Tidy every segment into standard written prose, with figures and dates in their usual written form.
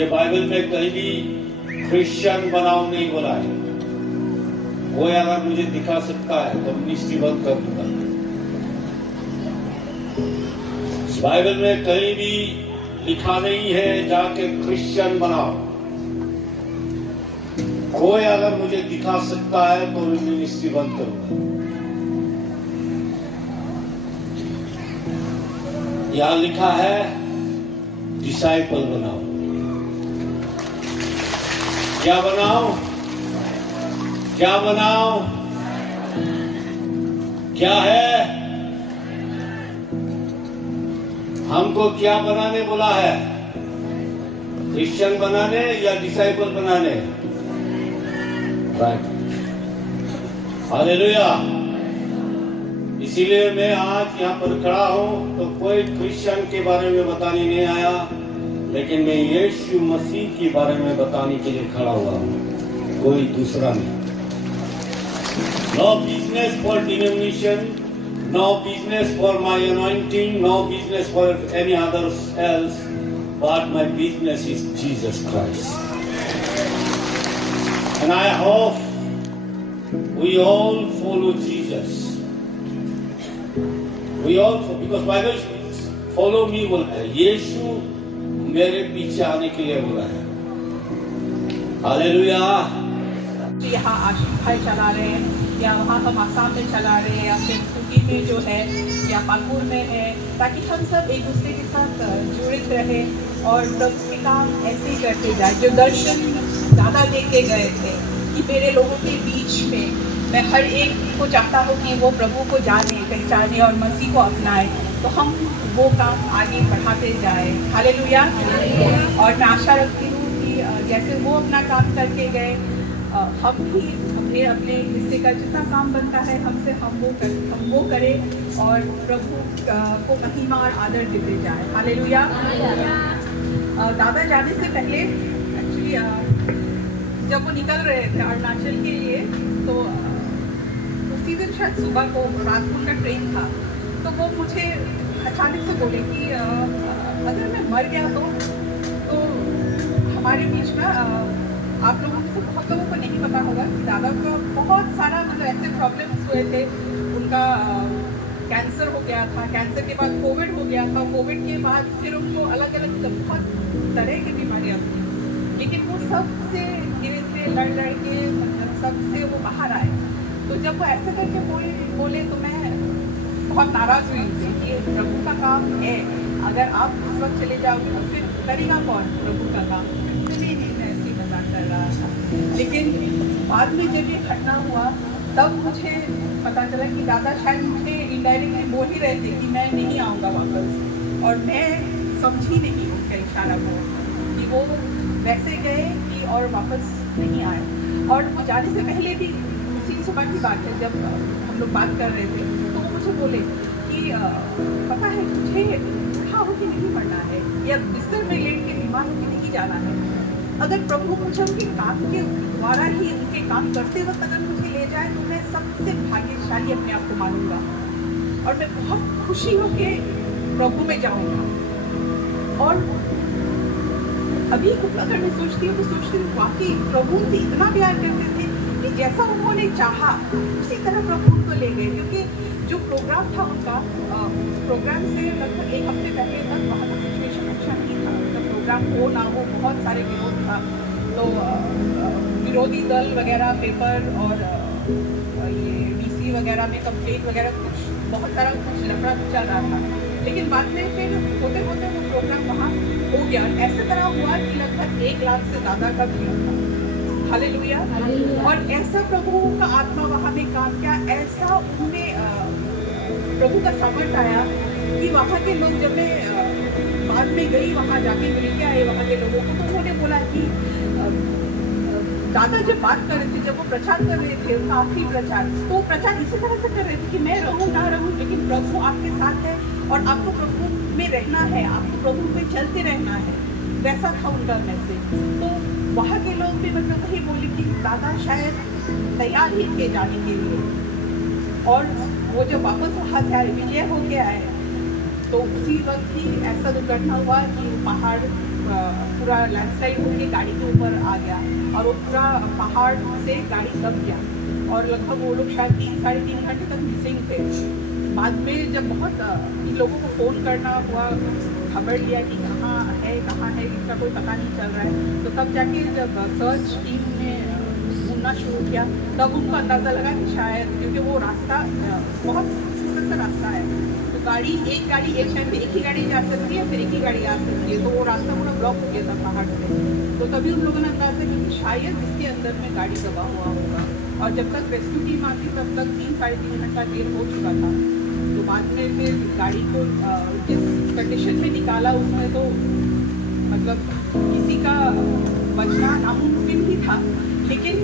ये बाइबल में कहीं भी क्रिश्चियन बनाओ नहीं बोला है। कोई अगर मुझे दिखा सकता है तो मिनिस्ट्री बंद कर दूंगा। इस बाइबल में कहीं भी लिखा नहीं है जाके क्रिश्चियन बनाओ। कोई अगर मुझे दिखा सकता है तो मिनिस्ट्री बंद करूंगा। यहां लिखा है डिसाइपल बनाओ। क्या बनाओ? क्या बनाओ? क्या है? हमको क्या बनाने बोला है? क्रिश्चियन बनाने या डिसाइपल बनाने? Right, hallelujah. इसीलिए मैं आज यहाँ पर खड़ा हूं तो कोई क्रिश्चियन के बारे में बताने नहीं आया, लेकिन मैं यीशु मसीह के बारे में बताने के लिए खड़ा हुआ हूं, कोई दूसरा नहीं। No business for denomination, no business for my anointing, no business for any other else, but my business is Jesus Christ. And I hope we all follow Jesus. We all, because Bible follow me बोला है, यीशु मेरे पीछे आने के लिए बोला है। Hallelujah. यहाँ आशिफ भाई चला रहे हैं या वहाँ हम आसाम में चला रहे हैं या फिर कुकी में जो है या पालपुर में है, ताकि हम सब एक दूसरे के साथ जुड़े रहे और प्रभु के काम ऐसे ही करते जाए। जो दर्शन दादा देके गए थे कि मेरे लोगों के बीच में मैं हर एक को चाहता हूँ कि वो प्रभु को जाने, पहचाने और मसीह को अपनाए, तो हम वो काम आगे बढ़ाते जाए। हालेलुया। और मैं आशा रखती हूँ कि जैसे वो अपना काम करके गए, हम भी अपने अपने हिस्से का जितना काम बनता है हमसे हम वो करें और प्रभु को महिमा और आदर देते जाए। हालेलुया। दादा जाने से पहले एक्चुअली जब वो निकल रहे थे अरुणाचल के लिए, तो उसी दिन शायद सुबह को रात को उनका ट्रेन था, तो वो मुझे अचानक से बोले कि अगर मैं मर गया तो हमारे बीच में आप लोगों में से बहुत लोगों को नहीं पता होगा कि दादा का बहुत सारा मतलब ऐसे प्रॉब्लम्स हुए थे। उनका कैंसर हो गया था, कैंसर के बाद कोविड हो गया था, कोविड के बाद फिर उनको अलग अलग बहुत तरह की बीमारियाँ थी, लेकिन वो सबसे धीरे धीरे लड़ के मतलब सबसे वो बाहर आए। तो जब वो ऐसे करके बोले तो मैं बहुत नाराज़ हुई थी कि प्रभु का काम है, अगर आप उस वक्त चले जाओगे तो फिर करेगा कौन प्रभु का काम? नहीं, मैं ऐसे मजाक कर रहा था। लेकिन बाद में जब ये घटना हुआ तब मुझे पता चला कि दादा शायद मुझे इनडायरेक्टली बोल ही रहे थे कि मैं नहीं आऊँगा वापस, और मैं समझी नहीं उनका इशारा को कि वो वैसे गए कि और वापस नहीं आए। और वो जाने से पहले भी उसी सुबह की बात है, जब हम लोग बात कर रहे थे तो वो मुझे बोले कि पता है मुझे बूढ़ा होकर नहीं मरना है या बिस्तर में लेट के बीमार होकर नहीं जाना है। अगर प्रभु मुझे उनके काम के द्वारा ही उनके काम करते वक्त अगर मुझे ले जाए तो मैं सबसे भाग्यशाली अपने आप को मानूंगा और मैं बहुत खुशी होके प्रभु में जाऊंगा। और अभी अगर मैं सोचती हूँ तो सोचती हूँ वाकई प्रभु से इतना प्यार करते थे कि जैसा उन्होंने चाहा उसी तरह प्रभु उनको ले गए। क्योंकि जो प्रोग्राम था उनका, प्रोग्राम से लगभग एक हफ्ते पहले तक वहाँ का सिचुएशन अच्छा नहीं था। मतलब प्रोग्राम हो ना हो बहुत सारे विरोध था, तो विरोधी दल वगैरह पेपर और ये डीसी वगैरह में कंप्लेंट वगैरह कुछ बहुत सारा कुछ लफड़ा चल रहा था। लेकिन बाद में फिर होते होते वो प्रोग्राम वहाँ हो गया। ऐसे तरह हुआ कि लगभग 1 लाख से ज़्यादा का भीड़ था। हालेलुया। और ऐसा प्रभु का आत्मा वहाँ में काम किया, ऐसा उनमें प्रभु का सामर्थ आया कि वहाँ के लोग, जब मैं बाद में गई वहाँ जाके मिल के आए वहाँ के लोगों को, तो उन्होंने बोला कि दादा जब बात कर रहे थे, जब वो प्रचार कर रहे थे उनका आखिरी प्रचार, तो प्रचार इसी तरह से कर रहे थे कि मैं रहूँ ना रहूँ लेकिन प्रभु आपके साथ है और आपको प्रभु में रहना है, आपको प्रभु में चलते रहना है। वैसा था उनका मैसेज। तो वहाँ के लोग भी मतलब वही बोले कि दादा शायद तैयार ही थे जाने के लिए। और वो जब वापस वहाँ से आए, विजय होके आए, तो उसी वक्त ही ऐसा दुर्घटना हुआ कि पहाड़ पूरा लैंडस्लाइड होकर गाड़ी के ऊपर आ गया और वो पूरा पहाड़ से गाड़ी दब गया और लगभग वो लोग शायद 3-3.5 घंटे तक मिसिंग थे। बाद में जब बहुत इन लोगों को फ़ोन करना हुआ, खबर लिया कि कहाँ है इसका कोई पता नहीं चल रहा है, तो तब जाके जब सर्च टीम ने ढूंढना शुरू किया तब उनको अंदाज़ा लगा कि शायद, क्योंकि वो रास्ता बहुत छोटा सा रास्ता है, तो एक गाड़ी एक टाइम पे एक ही गाड़ी जा सकती है, फिर एक ही गाड़ी आ सकती है, तो वो रास्ता पूरा ब्लॉक हो गया था पहाड़ से। तो तभी उन लोगों ने अंदाज़ा किया कि शायद इसके अंदर में गाड़ी दबा हुआ होगा, और जब तक रेस्क्यू टीम आती तब तक 3-3.5 घंटा देर हो चुका था। तो बाद में फिर गाड़ी को जिस कंडीशन में निकाला उसमें तो मतलब किसी का बचना नामुमकिन ही था। लेकिन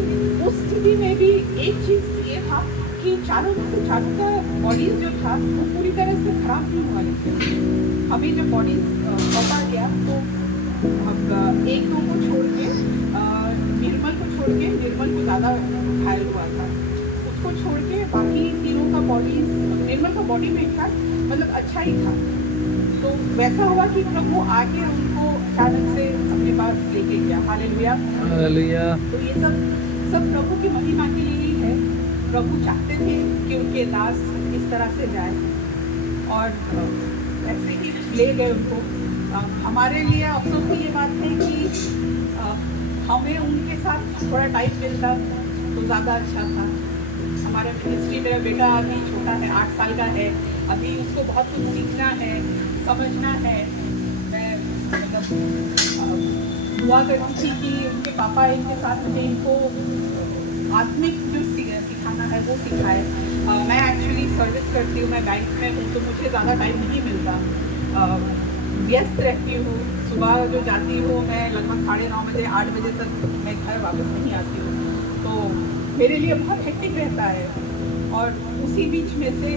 उस स्थिति में भी एक चीज़ ये था कि चारों का बॉडीज जो था वो पूरी तरह से खराब नहीं हुआ। लेकिन अभी जब बॉडीज सौंपा गया तो अब एक दो को छोड़ के निर्मल को ज़्यादा घायल हुआ था, उसको छोड़ के बाकी तीनों का बॉडीज, निर्मल का बॉडी में था मतलब अच्छा ही था। तो वैसा हुआ कि प्रभु आके उनको अचानक से अपने पास लेके गया। Hallelujah hallelujah. तो ये सब प्रभु की महिमा के लिए ही है। प्रभु चाहते थे कि उनके दास इस तरह से जाए और ऐसे ही ले गए उनको। हमारे लिए अफसोस की ये बात है कि हमें उनके साथ थोड़ा टाइम मिलता तो ज़्यादा अच्छा था। हमारे मिनिस्ट्री, मेरा बेटा अभी छोटा है, 8 साल का है, अभी उसको बहुत कुछ सीखना है, समझना है। मैं मतलब दुआ करती थी कि उनके पापा इनके साथ मुझे इनको आत्मिक जो सिखाना है वो सिखाए। मैं एक्चुअली सर्विस करती हूँ, मैं बैंक में हूँ, तो मुझे ज़्यादा टाइम नहीं मिलता, व्यस्त रहती हूँ। सुबह जो जाती हूँ मैं लगभग 9:30 बजे 8 बजे तक मैं घर वापस नहीं आती हूँ, तो मेरे लिए बहुत हेक्टिक रहता है। और उसी बीच में से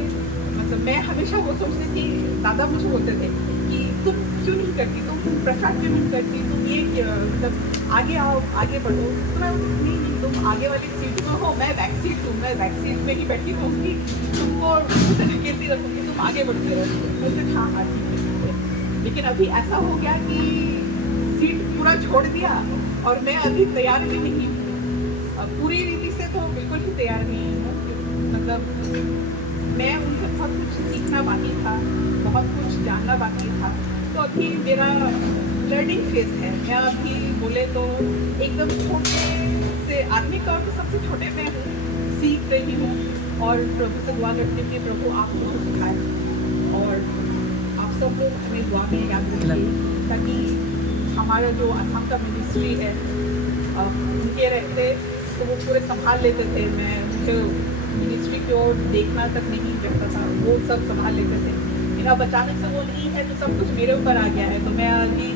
मतलब मैं हमेशा वो सोचती थी, दादा मुझे बोलते थे कि तुम क्यों नहीं करती, तुम प्रचार क्यों नहीं करती, तुम ये मतलब आगे आओ, आगे बढ़ो। तो मैं नहीं, तुम आगे वाली सीट में हो, मैं बैक सीट हूँ, मैं बैक सीट में ही बैठी रहूँगी, तुमको कहती रखूँगी, तुम आगे बढ़ते रहो। बोलते हाँ हाँ ठीक है। लेकिन अभी ऐसा हो गया कि सीट पूरा छोड़ दिया और मैं अभी तैयार भी नहीं हूँ, पूरी रीति से तो बिल्कुल ही तैयार नहीं हूँ। मतलब मैं उनसे बहुत कुछ सीखना बाकी था, बहुत कुछ जानना बाकी था। तो अभी मेरा लर्निंग फेज है। मैं अभी बोले तो एकदम छोटे से आदमी का सबसे छोटे में हूँ, सीख रही हूँ और प्रभु से दुआ करती हूँ कि प्रभु आप मुझे सिखाएं और आप सब लोग हमें दुआ में याद रखिए, ताकि हमारा जो असम का मिनिस्ट्री है उनके रहते तो वो पूरे संभाल लेते थे। मैं उनके मिनिस्ट्री की ओर देखना तक नहीं करता था, वो सब संभाल लेते थे। लेकिन अब अचानक से वो नहीं है तो सब कुछ मेरे ऊपर आ गया है। तो मैं अभी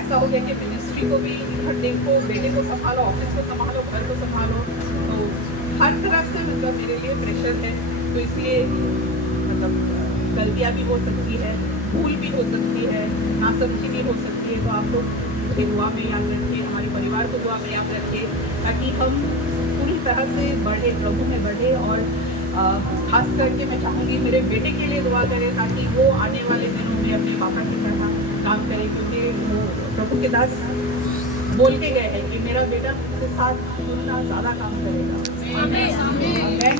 ऐसा हो गया कि मिनिस्ट्री को भी घर देखो, बेटे को संभालो, ऑफिस को संभालो, घर को संभालो, तो हर तरह से मतलब मेरे लिए प्रेशर है। तो इसलिए मतलब गलतियाँ भी हो सकती है, भूल भी हो सकती है, नासमझी भी हो सकती है। तो आप लोग मुझे दुआ में याद रखिए, हमारे परिवार को दुआ में याद रखिए, ताकि हम पूरी तरह से बढ़े, प्रभु में बढ़े। और खास करके मैं चाहूँगी मेरे बेटे के लिए दुआ करें, ताकि वो आने वाले दिनों में अपने पापा की तरह काम करे, क्योंकि वो प्रभु के दास बोल के गए हैं कि मेरा बेटा मुझसे साथ जुड़ना ज़्यादा काम करेगा। मैं